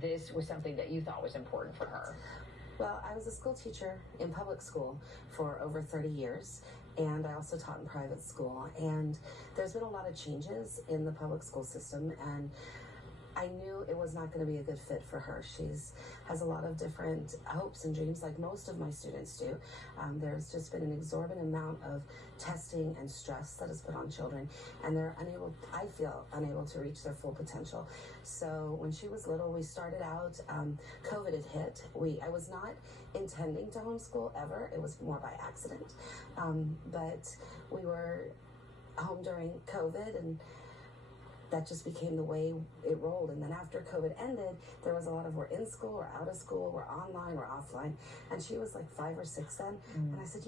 this was something that you thought was important for her? Well, I was a school teacher in public school for over 30 years, and I also taught in private school. And there's been a lot of changes in the public school system, and I knew it was not going to be a good fit for her. Has a lot of different hopes and dreams, like most of my students do. There's just been an exorbitant amount of testing and stress that is put on children, and they're unable, I feel, unable to reach their full potential. So when she was little, we started out, COVID had hit. I was not intending to homeschool ever. It was more by accident. But we were home during COVID, and that just became the way it rolled. And then after COVID ended, there was a lot of we're in school, we're out of school, we're online, we're offline. And she was like 5 or 6 then. And I said,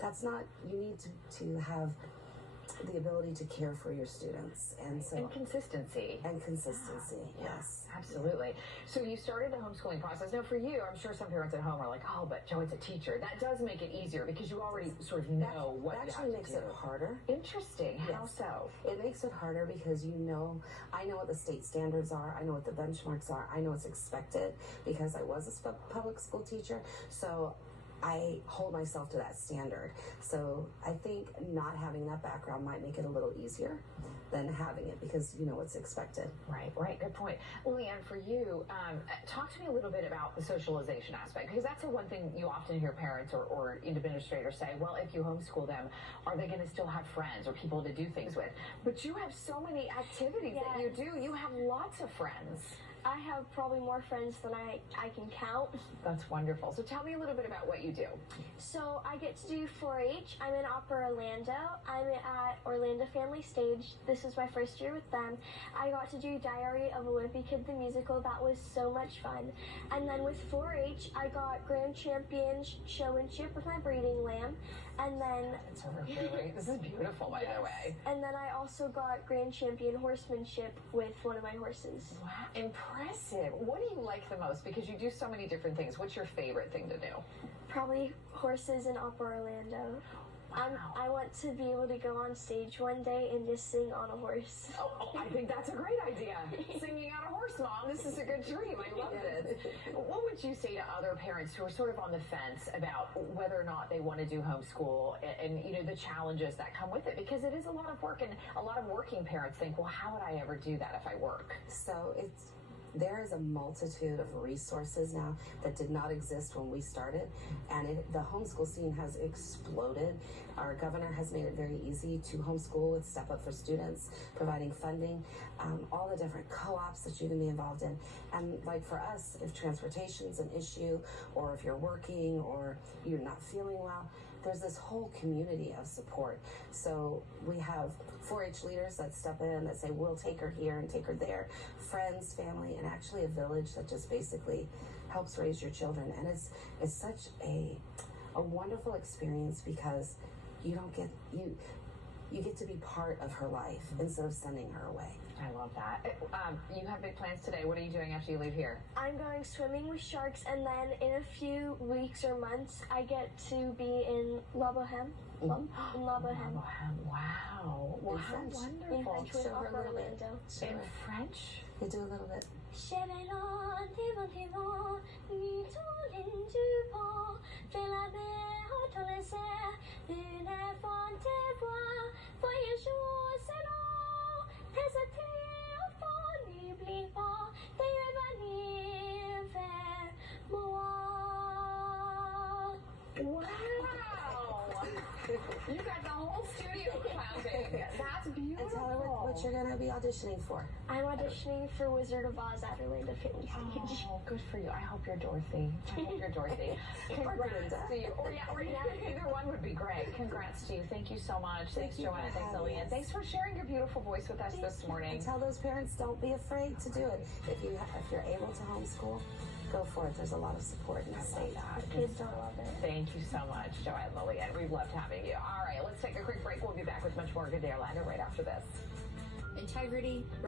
that's not, you need to have the ability to care for your students. And so consistency. Yes. Absolutely. So you started the homeschooling process. Now for you, I'm sure some parents at home are like, oh, but Joe, it's a teacher. That does make it easier because you already sort of know what you have to do. That actually makes it harder. Interesting. Yes. How so? It makes it harder because I know what the state standards are. I know what the benchmarks are. I know what's expected because I was a public school teacher. So I hold myself to that standard. So I think not having that background might make it a little easier than having it because you know what's expected. Right. Good point. Lilyanne, for you, talk to me a little bit about the socialization aspect, because that's the one thing you often hear parents or administrators say, well, if you homeschool them, are they going to still have friends or people to do things with? But you have so many activities that you do. You have lots of friends. I have probably more friends than I can count. That's wonderful. So tell me a little bit about what you do. So I get to do 4-H. I'm in Opera Orlando. I'm at Orlando Family Stage. This is my first year with them. I got to do Diary of a Wimpy Kid the musical. That was so much fun. And then with 4-H, I got Grand Champion Showmanship with my breeding lamb. And then it's over here, right? This is beautiful, by the way. And then I also got Grand Champion Horsemanship with one of my horses. Wow, impressive. What do you like the most? Because you do so many different things. What's your favorite thing to do? Probably horses in Opera Orlando. Wow. I want to be able to go on stage one day and just sing on a horse. Oh, I think that's a great idea. Singing on a horse, Mom. This is a good dream. I love this. What would you say to other parents who are sort of on the fence about whether or not they want to do homeschool and the challenges that come with it? Because it is a lot of work, and a lot of working parents think, well, how would I ever do that if I work? So there is a multitude of resources now that did not exist when we started, and the homeschool scene has exploded. Our governor has made it very easy to homeschool with Step Up for Students, providing funding, all the different co-ops that you can be involved in. And like for us, if transportation's an issue, or if you're working, or you're not feeling well, there's this whole community of support. So we have 4-H leaders that step in, that say, we'll take her here and take her there, friends, family, and actually a village that just basically helps raise your children. And it's such a wonderful experience because you get to be part of her life instead of sending her away. I love that. You have big plans today. What are you doing after you leave here? I'm going swimming with sharks, and then in a few weeks or months, I get to be in La Boheme. In La Boheme. Wow. Well, how wonderful. In French with Opera Orlando. In French? You do a little bit. Wow! You got the whole studio clapping. That's beautiful. And tell her what you're going to be auditioning for. I'm auditioning for Wizard of Oz at Orlando Family Stage. Oh, good for you. I hope you're Dorothy. Congrats to you. Or either one would be great. Congrats to you. Thank you so much. Thanks, Joanna. Thanks, Lilyanne. Thanks for sharing your beautiful voice with us this morning. And tell those parents, don't be afraid to do it. If you're able to homeschool, go for it. There's a lot of support in the state. The kids don't love it. Thank you so much, Joanne, Lilyanne. We've loved having you. All right, let's take a quick break. We'll be back with much more Good Day Orlando right after this. Integrity.